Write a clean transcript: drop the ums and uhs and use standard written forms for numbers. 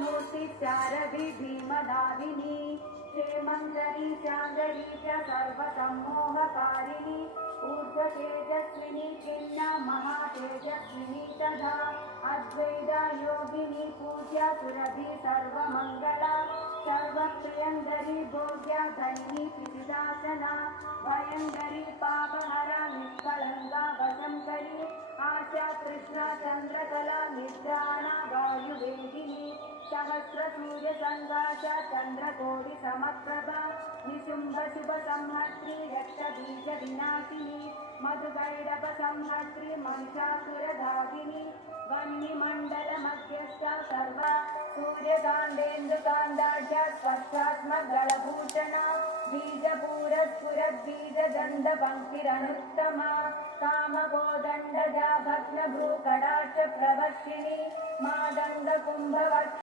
मूर्ति शारदी भीमदाविनी क्षेमंकरी चांदरी च सर्वसम्मोहकारिणी ऊर्ध्वतेजस्विनी खिन्ना महातेजस्विनी तथा अद्वैता योगिनी पूज्या सुरभि सर्वमंगला सर्वप्रियंकरी भोग्या धन्वी कृतिदासना भयंकरी पापहरा निष्कलंका वशंकरी आशा कृष्णा चंद्रकला निद्राणा वायुवेदिनी सहस्र सूर्य संगाशा चंद्रकोटि समप्रभा निशुंभ शुभ संहर्त्री रक्त बीज विनाशिनी मधुगैरव संहर्त्री महिषासुरधारिणी वह्निमंडल मध्यस्था सर्वा सूर्यकांडेन्दुकांदाढ्या स्पर्शात्मगलभूषणा बीजपूरस्फुरद्बीजगन्ध पंक्तिरनुत्तमा कामकोदण्डजा भग्नभ्रूकटाक्ष प्रवर्षिणी मादङ्ग कुम्भवक्ष